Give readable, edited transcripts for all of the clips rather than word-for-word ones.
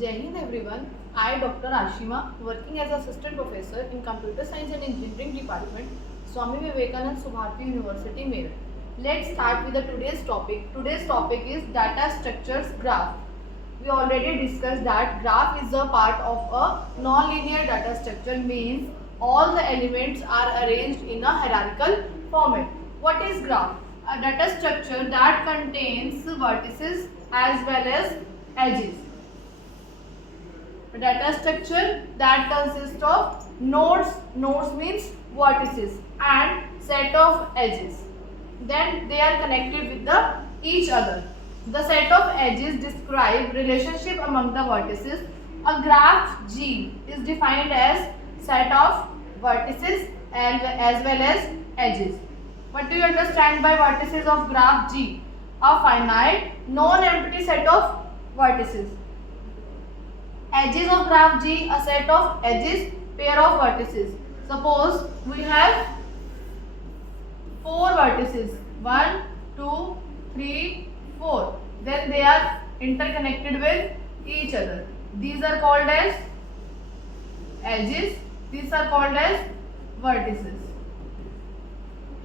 Jai Hind everyone. I, Dr. Ashima, working as assistant professor in Computer Science and Engineering Department, Swami Vivekanand Subharati University, Meerut. Let's start with the today's topic. Today's topic is data structures graph. We already discussed that graph is a part of a non-linear data structure, means all the elements are arranged in a hierarchical format. What is graph? A data structure that contains vertices as well as edges. A data structure that consists of nodes means vertices, and set of edges. Then they are connected with each other. The set of edges describe relationship among the vertices. A graph G is defined as set of vertices as well as edges. What do you understand by vertices of graph G? A finite non-empty set of vertices. Edges of graph G, a set of edges, pair of vertices. Suppose we have 4 vertices, 1, 2, 3, 4. Then they are interconnected with each other. These are called as edges, these are called as vertices.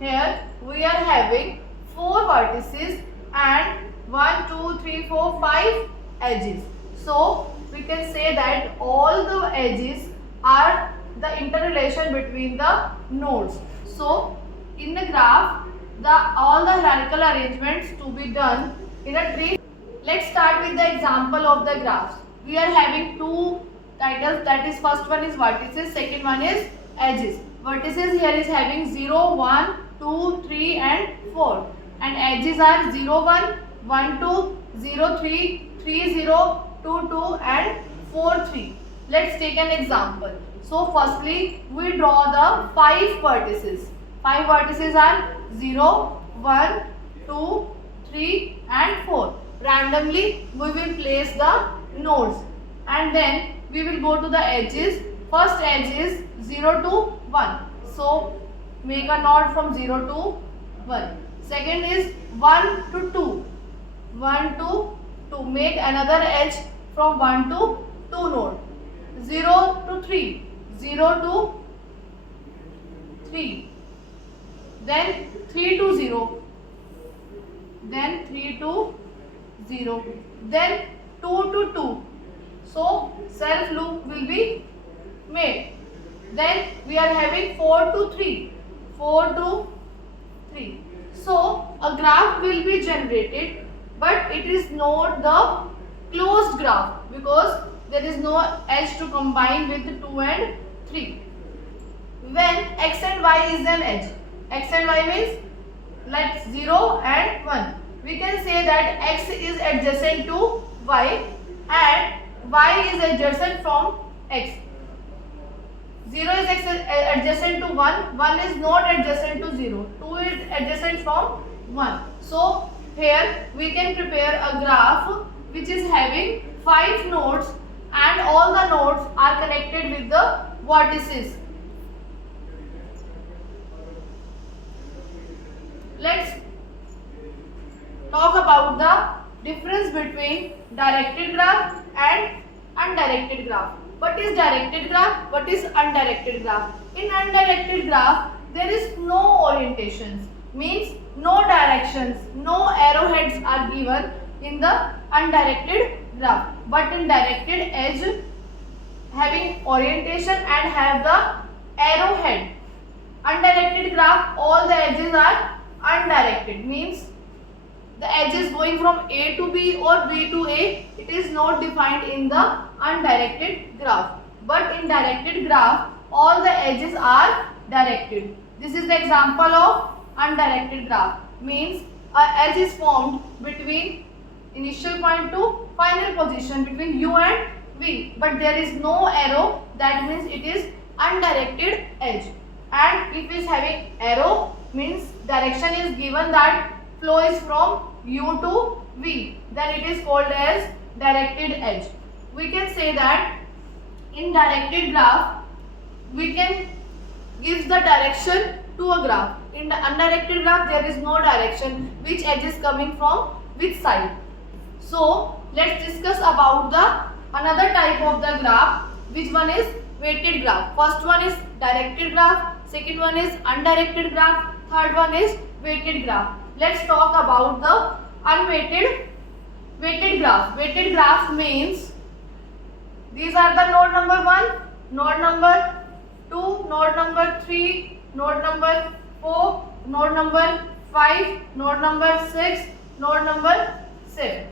Here we are having 4 vertices and 1, 2, 3, 4, 5 edges. So we can say that all the edges are the interrelation between the nodes. So in the graph, all the hierarchical arrangements to be done in a tree. Let's start with the example of the graphs. We are having 2 titles, that is first one is vertices, second one is edges. Vertices here is having 0, 1, 2, 3 and 4, and edges are 0, 1, 1, 2, 0, 3, 3, 0, 2, 2 and 4, 3. Let's take an example. So firstly we draw the 5 vertices. 5 vertices are 0, 1, 2, 3 and 4. Randomly we will place the nodes and then we will go to the edges. First edge is 0 to 1. So make a node from 0 to 1. Second is 1 to 2. 1 to 2. Make another edge from 1 to 2 node. 0 to 3. 0 to 3. Then 3 to 0. Then 3 to 0. Then 2 to 2. So self loop will be made. Then we are having 4 to 3. 4 to 3. So a graph will be generated, but it is not the closed graph because there is no edge to combine with 2 and 3. When x and y is an edge, x and y means like 0 and 1. We can say that x is adjacent to y and y is adjacent from x. 0 is adjacent to 1, 1 is not adjacent to 0, 2 is adjacent from 1. So here we can prepare a graph which is having 5 nodes and all the nodes are connected with the vertices. Let's talk about the difference between directed graph and undirected graph. What is directed graph? What is undirected graph? In undirected graph, there is no orientations, means no directions, no arrowheads are given in the undirected graph. But in directed edge, having orientation and have the arrowhead. Undirected graph, all the edges are undirected, means the edges going from A to B or B to A, it is not defined in the undirected graph. But in directed graph, all the edges are directed. This is the example of undirected graph, means a edge is formed between initial point to final position between U and V, but there is no arrow, that means it is undirected edge. And if it is having arrow, means direction is given that flow is from U to V, then it is called as directed edge. We can say that in directed graph we can give the direction to a graph. In the undirected graph there is no direction, which edge is coming from which side. So let's discuss about the another type of the graph. Which one is weighted graph? First one is directed graph, second one is undirected graph, third one is weighted graph. Let's talk about the unweighted weighted graph. Weighted graph means these are the node number 1, node number 2, node number 3, node number 4, node number 5, node number 6, node number 7.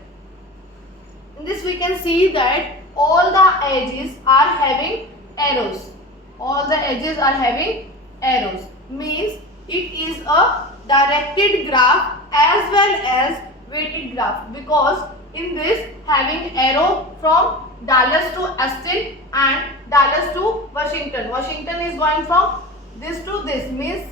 In this we can see that all the edges are having arrows. All the edges are having arrows. Means it is a directed graph as well as weighted graph, because in this having arrow from Dallas to Austin and Dallas to Washington. Washington is going from this to this, means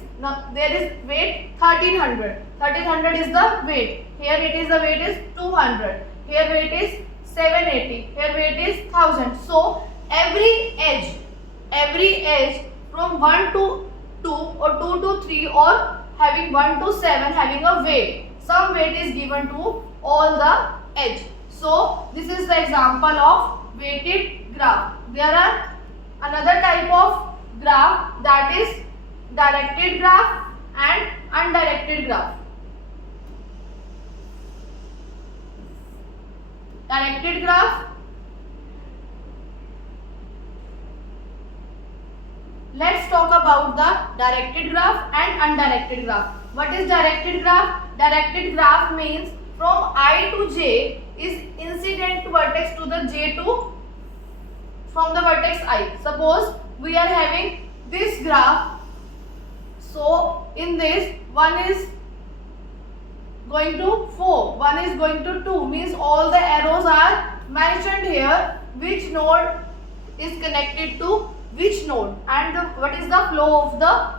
there is weight 1300. 1300 is the weight. Here it is the weight is 200. Here weight is 780. Here weight is 1000. So every edge from 1 to 2 or 2 to 3 or having 1 to 7 having a weight. Some weight is given to all the edge. So this is the example of weighted graph. There are another type of graph, that is directed graph and undirected graph. Directed graph. Let's talk about the directed graph and undirected graph. What is directed graph? Directed graph means from I to J is incident vertex to the J to from the vertex I. Suppose we are having this graph. So in this, one is going to 4, one is going to 2, means all the arrows are mentioned here, which node is connected to which node and what is the flow of the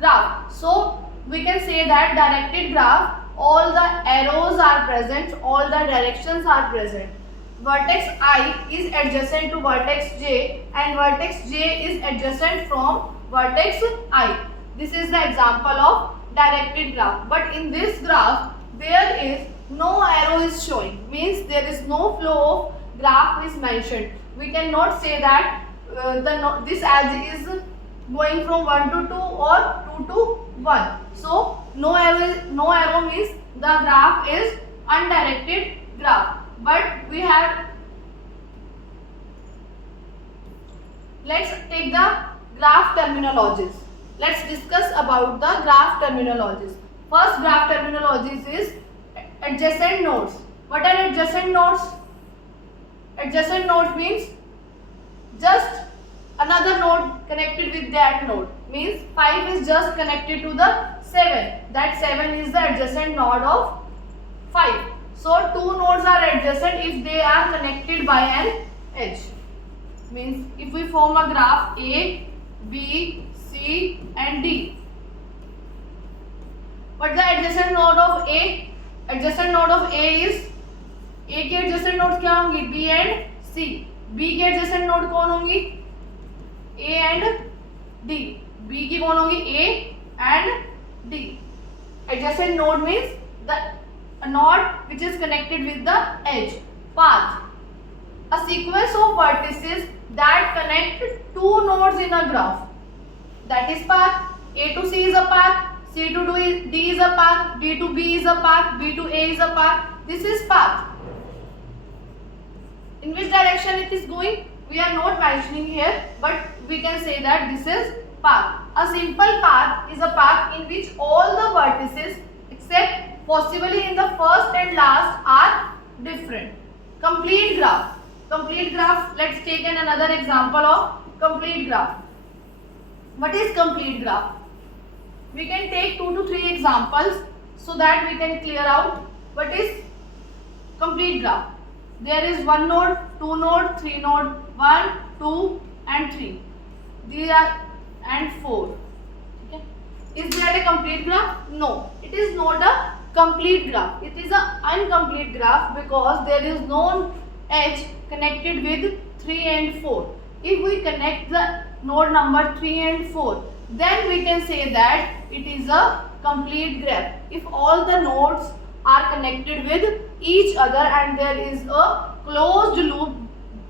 graph. So we can say that directed graph, all the arrows are present, all the directions are present. Vertex I is adjacent to vertex J and vertex J is adjacent from vertex I. This is the example of directed graph. But in this graph, there is no arrow is showing, means there is no flow of graph is mentioned. We cannot say that this edge is going from 1 to 2 or 2 to 1. So no arrow means the graph is undirected graph. But we have, let's take the graph terminologies. Let's discuss about the graph terminologies. First graph terminologies is adjacent nodes. What are adjacent nodes? Adjacent node means just another node connected with that node. Means 5 is just connected to the 7. That 7 is the adjacent node of 5. So 2 nodes are adjacent if they are connected by an edge. Means if we form a graph A, B, C and D. What is the adjacent node of A? Adjacent node of A is, A के adjacent nodes क्या होंगी? B and C. B के adjacent node कौन होंगी? A and D. B की कौन होंगी? A and D. Adjacent node means a node which is connected with the edge. Path. A sequence of vertices that connect two nodes in a graph. That is path. A to C is a path. C to D is a path. D to B is a path. B to A is a path. This is path. In which direction it is going? We are not mentioning here, but we can say that this is path. A simple path is a path in which all the vertices except possibly in the first and last are different. Complete graph. Complete graph. Let's take another example of complete graph. What is complete graph? We can take 2 to 3 examples so that we can clear out what is complete graph. There is 1 node, 2 node, 3 node, 1, 2 and 3. These are and 4. Okay. Is that a complete graph? No. It is not a complete graph. It is an incomplete graph because there is no edge connected with 3 and 4. If we connect the node number 3 and 4, then we can say that it is a complete graph. If all the nodes are connected with each other and there is a closed loop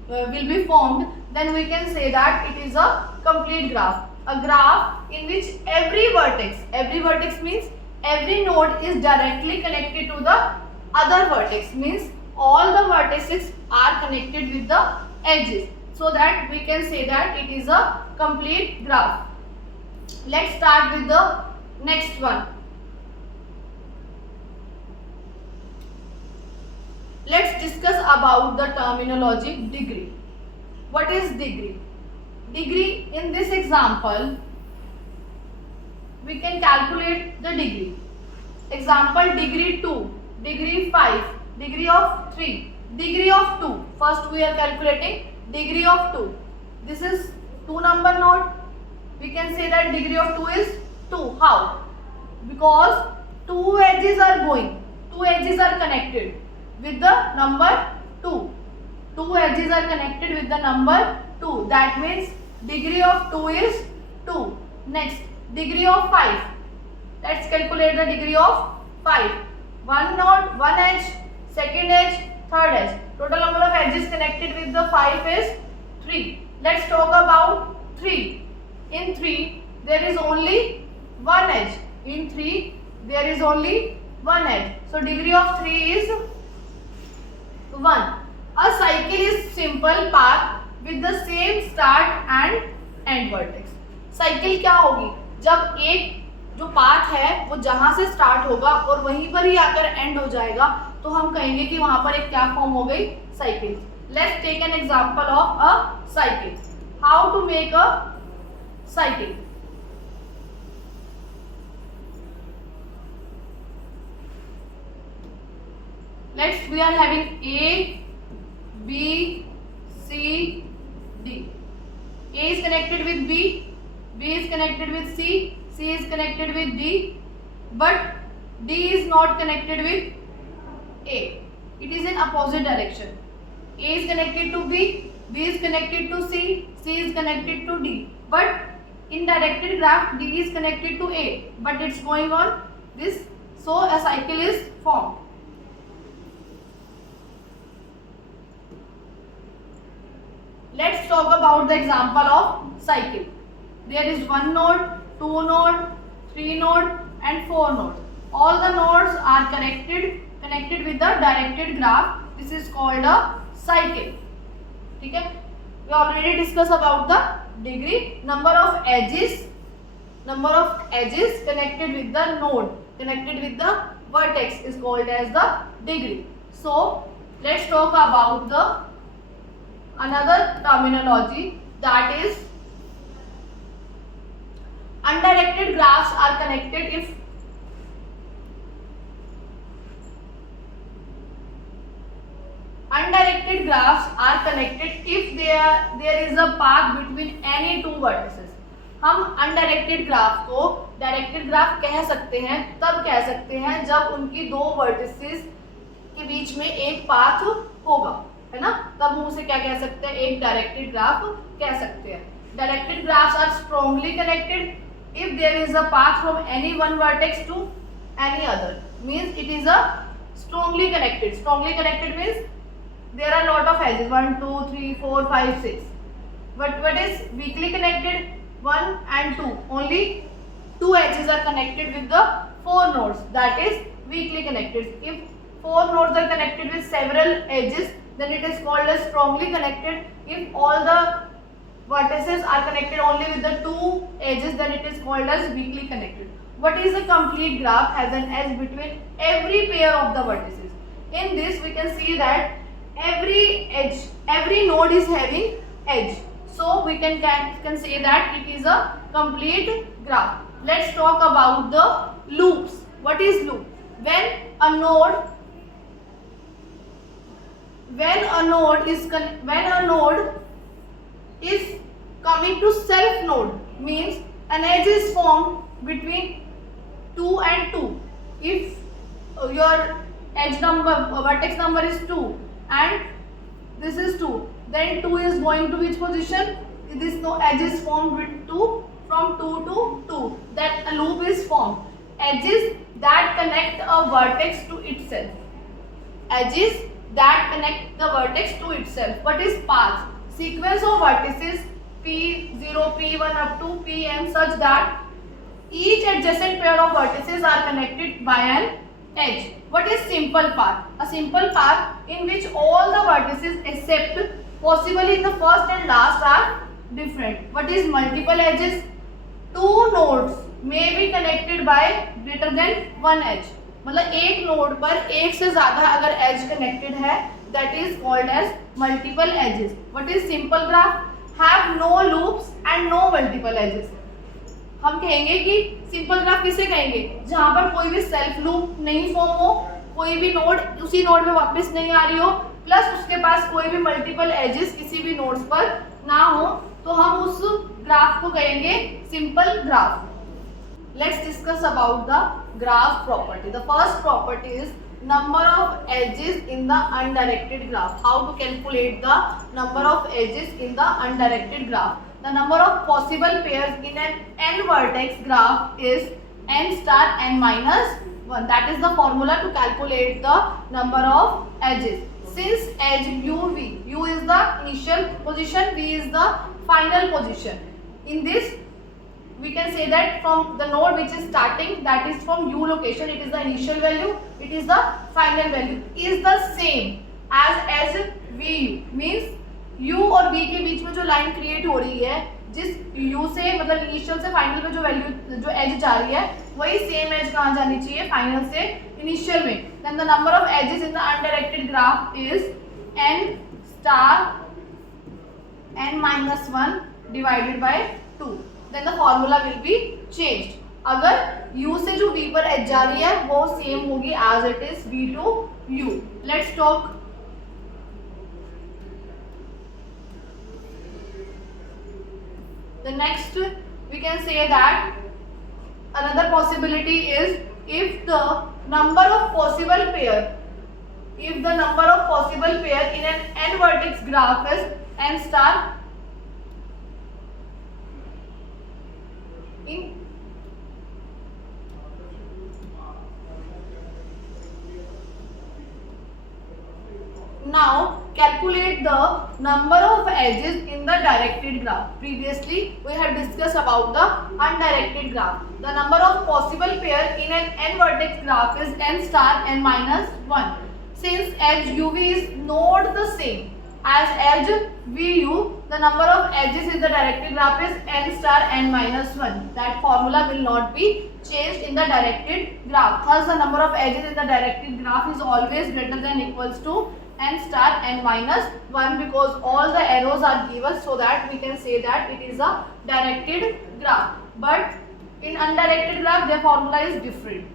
will be formed, then we can say that it is a complete graph. A graph in which every vertex means every node is directly connected to the other vertex, means all the vertices are connected with the edges, so that we can say that it is a complete graph. Let's start with the next one. Let's discuss about the terminology degree. What is degree? Degree, in this example, we can calculate the degree. Example, degree 2, degree 5, degree of 3, degree of 2. First we are calculating degree of 2. This is 2 number node. We can say that degree of 2 is 2. How? Because two edges are connected with the number 2. Two edges are connected with the number 2. That means degree of 2 is 2. Next, degree of 5. Let's calculate the degree of 5. One node, one edge, second edge, third edge. Total number of edges connected with the 5 is 3. Let's talk about 3. In 3, there is only one edge. In 3, there is only one edge. So degree of 3 is 1. A cycle is simple path with the same start and end vertex. Cycle क्या होगी? जब एक जो path है वो जहां से start होगा और वहीं पर ही आकर एंड हो जाएगा, तो हम कहेंगे कि वहां पर एक क्या फॉर्म हो गई? Cycle. Let's take an example of a cycle. How to make a cycle? Let's we are having A, B, C, D. A is connected with B, B is connected with C, C is connected with D, but D is not connected with A. It is in opposite direction. A is connected to B, B is connected to C, C is connected to D. But in directed graph, D is connected to A, but it's going on this, so a cycle is formed. Let's talk about the example of cycle. There is one node, two node, three node and four node. All the nodes are connected with the directed graph. This is called a cycle. Okay? We already discussed about the degree. Number of edges connected with the node, connected with the vertex is called as the degree. So let's talk about the another terminology, that is undirected graphs are connected if there is a path between any two vertices. हम undirected graph को directed graph कह सकते हैं, तब कह सकते हैं जब उनकी दो वर्टिसेस के बीच में एक पाथ होगा, है ना, तब हम उसे क्या कह सकते हैं? एक डायरेक्टेड ग्राफ कह सकते हैं. Directed graphs are strongly connected if there is a path from any one vertex to any other, means it is a strongly connected means there are lot of edges, 1 2 3 4 5 6. But what is weakly connected? 1 and 2, only two edges are connected with the four nodes, that is weakly connected. If four nodes are connected with several edges, then it is called as strongly connected. If all the vertices are connected only with the two edges, then it is called as weakly connected. What is a complete graph? Has an edge between every pair of the vertices. In this we can see that every node is having edge, so we can say that it is a complete graph. Let's talk about the loops. What is loop? When a node is coming to self node, means an edge is formed between 2 and 2. If your edge number vertex number is 2 and this is 2, then 2 is going to which position? This edge is formed with 2, from 2 to 2, that a loop is formed. Edges that connect a vertex to itself. Edges that connect the vertex to itself. What is path? Sequence of vertices P0, P1 up to Pn such that each adjacent pair of vertices are connected by an edge. What is simple path? A simple path in which all the vertices except possibly in the first and last are different. What is multiple edges? Two nodes may be connected by greater than one edge. मतलब एक node पर एक से ज्यादा अगर as connected है, that is called as multiple edges. What is simple graph? Have no loops and no multiple edges. हम कहेंगे कि सिंपल ग्राफ किसे कहेंगे? जहां पर कोई भी सेल्फ लूप नहीं फॉर्म हो, कोई भी नोड उसी नोड में वापस नहीं आ रही हो, प्लस उसके पास कोई भी मल्टीपल एजेस किसी भी नोड्स पर ना हो, तो हम उस ग्राफ को कहेंगे simple graph. Let's discuss about the graph property. The first property is number of edges in the undirected graph. How to calculate the number of edges in the undirected graph? The number of possible pairs in an n vertex graph is n star n minus 1. That is the formula to calculate the number of edges. Since edge uv, u is the initial position, v is the final position. In this we can say that from the node which is starting, that is from u location, it is the initial value, it is the final value, is the same as vu. Means u और v के बीच में जो line create हो रही है, जिस u से मतलब इनिशियल से फाइनल में जो वैल्यू जो एज जा रही है, वही सेम एज कहाँ जानी चाहिए? फाइनल से इनिशियल में. Then the number of edges in the undirected graph is n star n minus 1 divided by 2. Then the formula will be changed. अगर u से जो v पर h जा रही है वो सेम होगी as it is v to u. Let's talk. The next we can say that another possibility is if the number of possible pair in an n vertex graph is n star in now calculate the number of edges in the directed graph. Previously we had discussed about the undirected graph. The number of possible pair in an n vertex graph is n star n minus 1. Since edge uv is not the same as edge vu, the number of edges in the directed graph is n star n minus 1. That formula will not be changed in the directed graph. Thus the number of edges in the directed graph is always greater than equals to n star n minus 1 because all the arrows are given so that we can say that it is a directed graph. But in undirected graph their formula is different.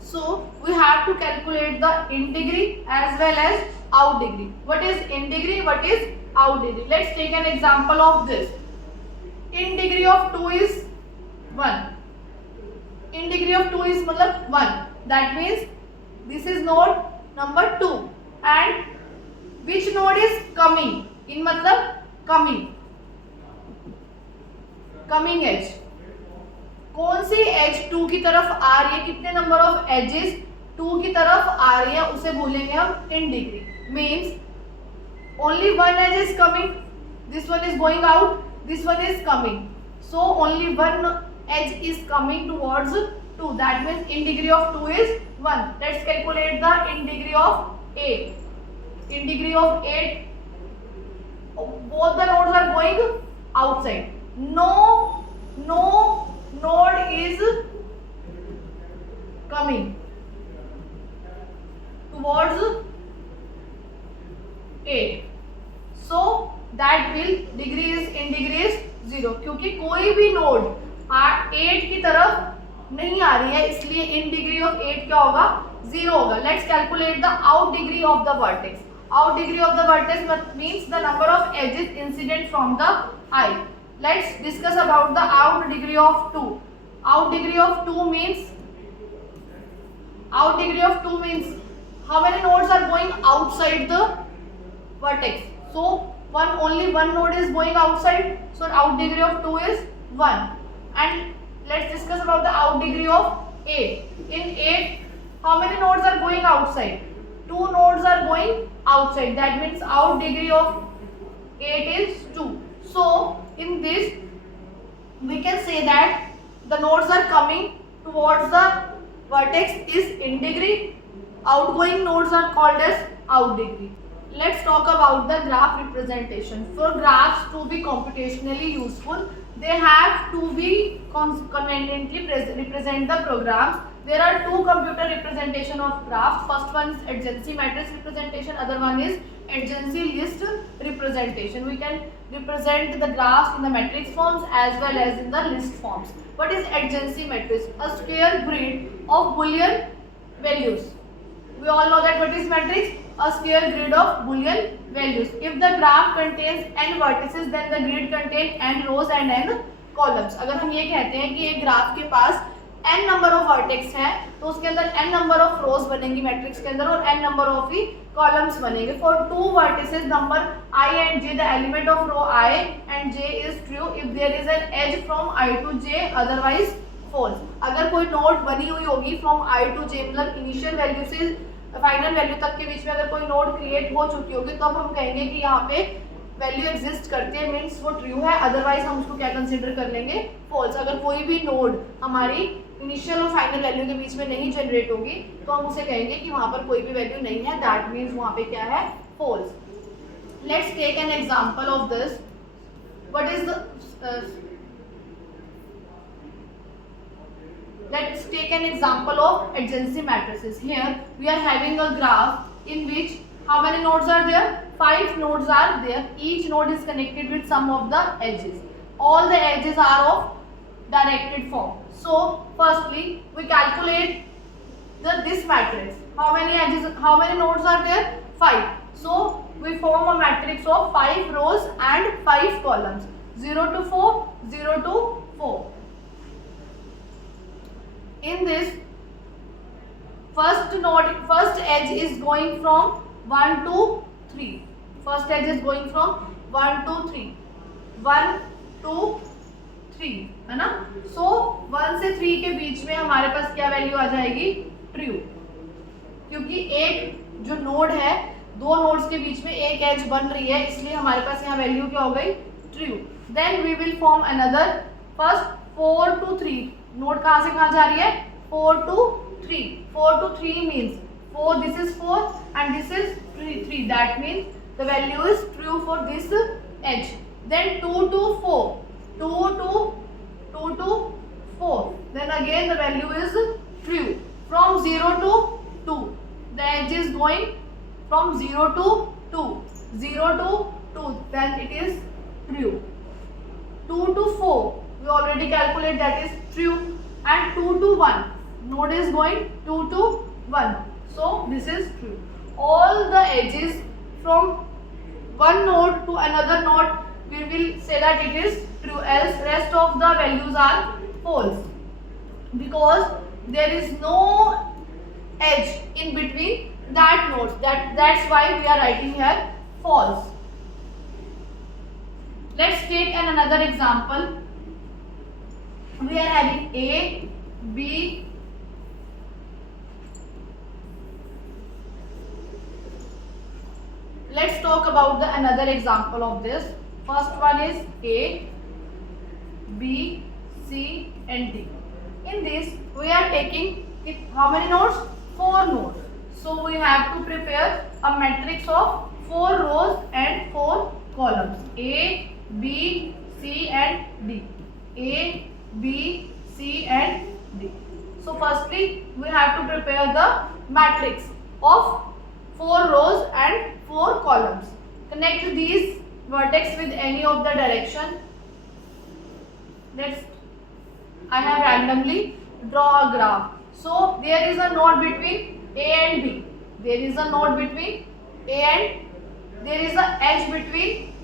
So we have to calculate the in degree as well as out degree. What is in degree? What is out degree? Let's take an example of this. In degree of 2 is 1. In degree of 2 is मतलब 1. That means this is node number 2. And which node is coming? In मतलब coming edge. कौन सी as 2 की तरफ आ रही है, कितने number of edges 2 की तरफ आ रही है उसे बोलेंगे हम in degree. Means only one edge is coming, this one is going out, this one is coming, so only one edge is coming towards 2. That means in degree of 2 is 1. Let's calculate the in degree of 8. In degree of 8, both the nodes are going outside. No node is coming towards 8. So that will degree is in degree is 0. क्योंकि कोई भी node 8 की तरफ नहीं आ रही है, इसलिए in degree of 8 क्या होगा? 0 होगा. Let's calculate the out degree of the vertex. Out degree of the vertex means the number of edges incident from the eye. Let's discuss about the out degree of 2. Out degree of 2 means how many nodes are going outside the vertex. So only one node is going outside. So out degree of 2 is 1. And let's discuss about the out degree of 8. In 8, how many nodes are going outside? 2 nodes are going outside. That means out degree of 8 is 2. So in this we can say that the nodes are coming towards the vertex is in degree, outgoing nodes are called as out degree. Let's talk about the graph representation. For graphs to be computationally useful, they have to be conveniently represent the programs. There are two computer representation of graphs. First one is adjacency matrix representation, other one is adjacency list representation. We can represent the graphs in the matrix forms as well as in the list forms. What is adjacency matrix? A square grid of Boolean values. We all know that what is matrix? A square grid of Boolean values. If the graph contains n vertices, then the grid contains n rows and n columns. अगर हम ये कहते हैं कि एक graph के पास n number of vertex हैं, तो उसके अंदर n नंबर ऑफ रोज बनेंगी मैट्रिक्स के अंदर और n नंबर ऑफ ही कॉलम्स बनेंगे. For two vertices number I and j, the element of row I and j is true if there is an edge from I to j, otherwise false. अगर कोई node बनी हुई होगी from I to j, मतलब initial value से final value तक के बीच में अगर कोई नोड क्रिएट हो चुकी होगी, तो अब हम कहेंगे कि यहाँ पे वैल्यू एग्जिस्ट करती है, मीन्स वो ट्रू है, अदरवाइज हम उसको क्या कंसिडर कर लेंगे? फॉल्स. अगर कोई भी नोड हमारी इनिशियल और फाइनल वैल्यू के बीच में नहीं जनरेट होगी, तो हम उसे कहेंगे कि वहाँ पर कोई भी वैल्यू नहीं है, दैट मीन्स वहाँ पे क्या है? False. Let's take an example of this. What is the Let's take an example of adjacency matrices. Here we are having a graph in which how many nodes are there? 5 nodes are there. Each node is connected with some of the edges. All the edges are of directed form. So firstly we calculate this matrix. How many edges? How many nodes are there? 5. So we form a matrix of 5 rows and 5 columns. 0 to 4, 0 to 4. In this, first edge is going from 1 to 3. First edge is going from 1 to 3. 1 to 3 है ना? So 1 से 3 के बीच में हमारे पास क्या value आ जाएगी? True. क्योंकि एक जो नोड है, दो नोड्स के बीच में एक एज बन रही है, इसलिए हमारे पास यहाँ वैल्यू क्या हो गई? True. Then we will form another. First 4 to 3. Node कहाँ से कहाँ जा रही है? 4 to 3. 4 to 3 means 4. This is 4 and this is 3. That means the value is true for this edge. Then 2 to 4. 2 to 4. Then again the value is true. From 0 to 2. The edge is going from 0 to 2. 0 to 2. Then it is true. 2 to 4. We already calculate that is true. And 2 to 1. Node is going 2 to 1. So this is true. All the edges from one node to another node, we will say that it is true, else rest of the values are false. Because there is no edge in between that nodes. That's why we are writing here false. Let's take another example. We are having A, B, let's talk about the another example of this. First one is A, B, C and D. In this we are taking how many nodes? 4 nodes. So we have to prepare a matrix of 4 rows and 4 columns. A, B, C and D. A, B, C and D. So firstly we have to prepare the matrix of 4 rows and 4 columns. Connect these vertex with any of the direction. I have randomly draw a graph. So there is a node between A and B. There is a node between A and there is a edge between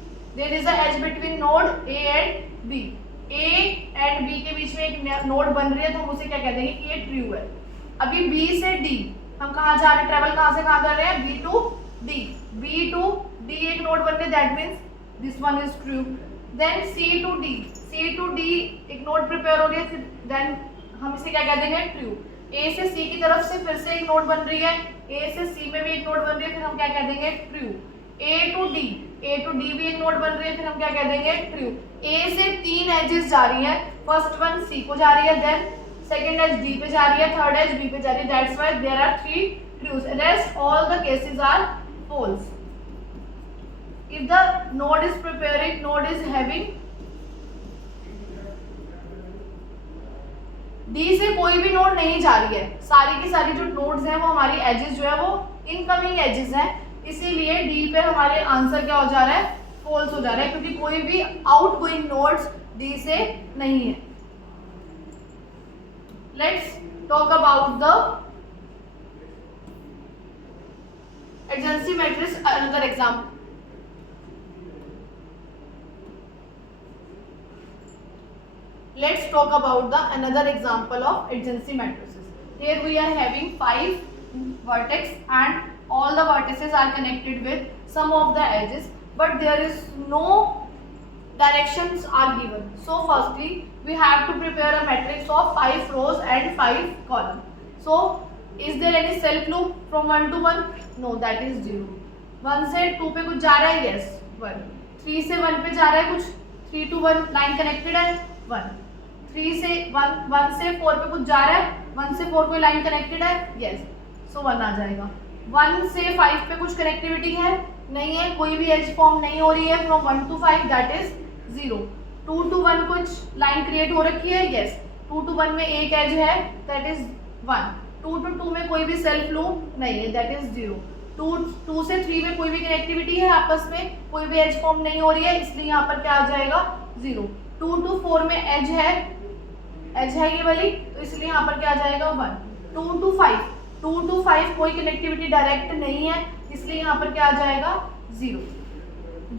node A and B. A and B के बीच में एक node बन रही है, तो हम उसे क्या कह देंगे कि ये ट्रू है. अभी B से D हम कहाँ जा रहे हैं? ट्रेवल कहाँ से कहाँ कर रहे हैं? B to D. B to D एक नोड बन रही है, that means this one is true. Then C to D. C to D एक नोड प्रिपेयर हो रही है, देन हम इसे क्या कह देंगे? ट्रू. A से C की तरफ से फिर से एक नोड बन रही है, ए से सी में भी एक नोड बन रही है, फिर हम क्या कह देंगे, ट्रू। ए टू डी भी एक नोड बन रही है, फिर हम क्या कह देंगे, ट्रू। ए से 3 एजेस जा रही है, फर्स्ट वन सी को जा रही है, देन सेकंड एज डी पे जा रही है, थर्ड एज बी पे जा रही है, that's why there are 3 trues, rest all the cases are false. If the node is preparing, node is having, D से कोई भी नोड नहीं जा रही है, सारी की सारी जो नोड्स हैं वो हमारी एजेस जो है वो इनकमिंग एजेस हैं, इसीलिए डी पे हमारे आंसर क्या हो जा रहा है, फॉल्स हो जा रहा है, क्योंकि कोई भी आउटगोइंग नोड्स डी से नहीं है। Let's talk about the adjacency matrix, another example. Let's talk about the another example of adjacency matrices. Here we are having 5 vertex and all the vertices are connected with some of the edges, but there is no directions are given. So firstly we have to prepare a matrix of 5 rows and 5 columns. So is there any self loop from 1 to 1? No, that is 0. 1 से 2 पे कुछ जा रहा है, yes 1. 3 से 1 पे जा रहा है कुछ, 3 to 1 लाइन कनेक्टेड है, 1. 3 से 1 से 4 पे कुछ जा रहा है, 1 से 4 कोई लाइन कनेक्टेड है, यस, सो 1 आ जाएगा। 1 से 5 पे कुछ कनेक्टिविटी है, नहीं है, कोई भी एज फॉर्म नहीं हो रही है, from 1 to 5 that is 0। 2 to 1 कुछ लाइन क्रिएट हो रखी है, यस, 2 to 1 में एक एज है, दैट इज 1। 2 to 2 में कोई भी सेल्फ लूप नहीं है, दैट इज 0। 2 से 3 में कोई भी कनेक्टिविटी है, आपस में कोई भी एज फॉर्म नहीं हो रही है, इसलिए यहाँ पर क्या आ जाएगा, 0। 2 to 4 में एज है ये वाली, तो इसलिए यहाँ पर क्या आ जाएगा, 1। 2 to 5 कोई कनेक्टिविटी डायरेक्ट नहीं है, इसलिए यहाँ पर क्या आ जाएगा, 0।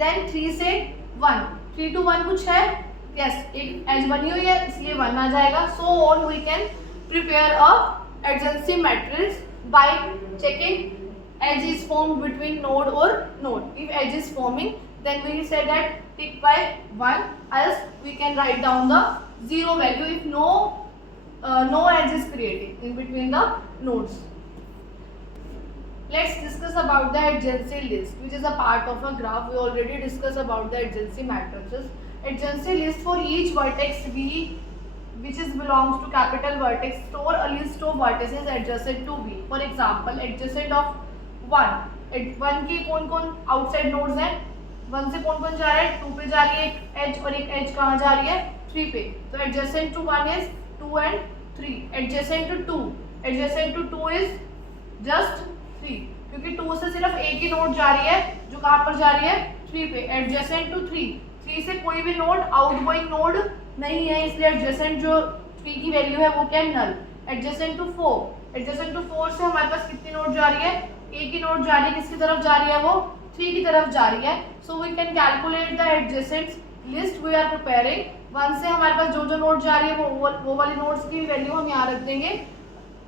देन 3 से 1, 3 to 1 कुछ है, यस, एक एज बनी हुई है, इसलिए 1 आ जाएगा। So on we can prepare a adjacency matrix by checking edge is formed between node और node. If edge is forming, then we will say that tick by 1, else we can write down the 0 value if no edge is created in between the nodes. Let's discuss about the adjacency list, which is a part of a graph. We already discussed about the adjacency matrices. Adjacency list for each vertex V which is belongs to capital vertex store a list of vertices adjacent to V. For example, adjacent of 1 की कौन-कौन outside nodes हैं, 1 से कौन-कौन जा रहा है, 2 पे जा रही है एक एज, और एक एज कहाँ जा रही है, 3 पे, तो adjacent to 1 is 2 and 3, adjacent to 2 is just 3, क्योंकि 2 से सिर्फ एक ही नोड जा रही है, जो कहाँ पर जा रही है, 3 पे। adjacent to 3 से कोई भी नोड आउटगोइंग नोड नहीं है, इसलिए adjacent जो 3 की वैल्यू है वो क्या है, नल। adjacent to 4 से हमारे पास कितनी नोड जा रही है, एक ही नोड जा रही है, किसकी तरफ जा रही है, वो 3 की तरफ जा रही है। So we can calculate the adjacent list we are preparing. 1 से हमारे पास जो नोड जा रही है वो वाली नोड्स की वैल्यू हम यहाँ रख देंगे।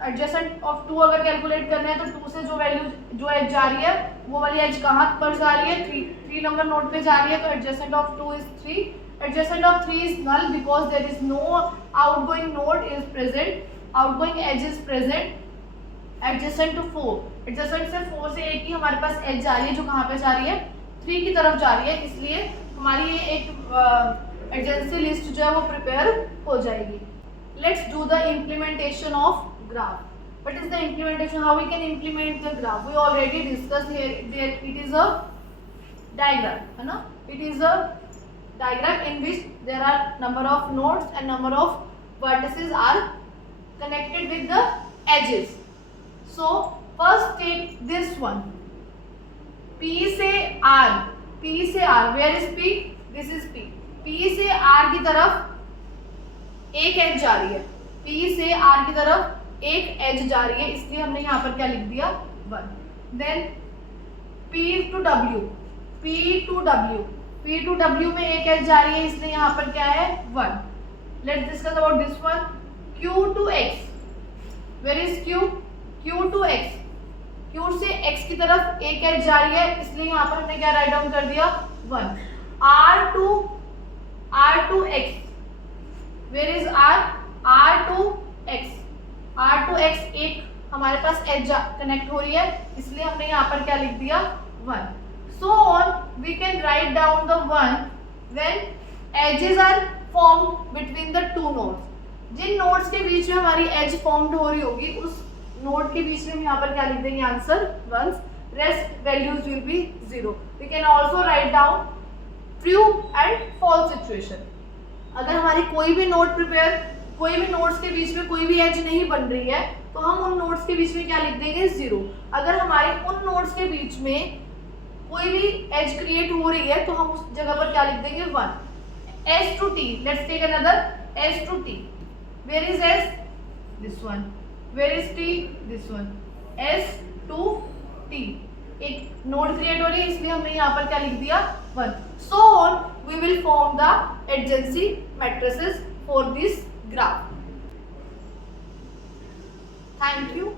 एडजेसेंट ऑफ 2 अगर कैलकुलेट करना है तो 2 से जो एज जा रही है वो वाली एज कहाँ पर जा रही है, 3 नंबर नोड पे जा रही है, तो adjacent of 2 is 3। Adjacent of 3 is null because there is no outgoing node is present, outgoing edge is present. Adjacent to 4, adjacent से 4 से एक ही हमारे पास एज जा रही है, जो कहाँ पे जा रही है, 3 की तरफ जा रही है, इसलिए हमारी ये एक एडजेंसी लिस्ट जो है वो प्रिपेयर हो जाएगी। Let's do the implementation of graph. What is the implementation? How we can implement the graph? We already discussed here. It is a diagram, है ना? It is a diagram in which there are number of nodes and number of vertices are connected with the edges. So first take this one, P से R, where is P? This is P. P से R की तरफ एक as जा रही है, P से R की तरफ एक एज जा रही है, इसलिए हमने यहाँ पर क्या लिख दिया, 1। देन P to W में एक एज जा रही है, इसलिए यहाँ पर क्या है, 1। Let's discuss about this one. Q to X, where is Q to X, Q से X की तरफ एक एज जा रही है, इसलिए यहाँ पर हमने क्या राइट डाउन कर दिया, 1। R to X, where is R to X एक हमारे पास एज कनेक्ट हो रही है, इसलिए हमने यहाँ पर क्या लिख दिया 1. So on we can write down the 1 when edges are formed between the two nodes. जिन नोड्स के बीच में हमारी एज फॉर्म्ड हो रही होगी उस नोड के बीच में हम यहाँ पर क्या लिख देंगे answer 1. Rest values will be 0. We can also write down true and false situation. अगर हमारी कोई भी नोड्स के बीच में कोई भी एज नहीं बन रही है तो हम उन नोड्स के बीच में क्या लिख देंगे 0. अगर हमारी उन नोड्स के बीच में कोई भी एज क्रिएट हो रही है तो हम उस जगह पर क्या लिख देंगे 1. S to T. Let's take another S to T. Where is S? This one. Where is T? This one. S to T. एक नोड क्रिएट हो रही है इसलिए हमने यहाँ पर क्या लिख दिया 1. So on we will form the adjacency matrices for this graph. Thank you.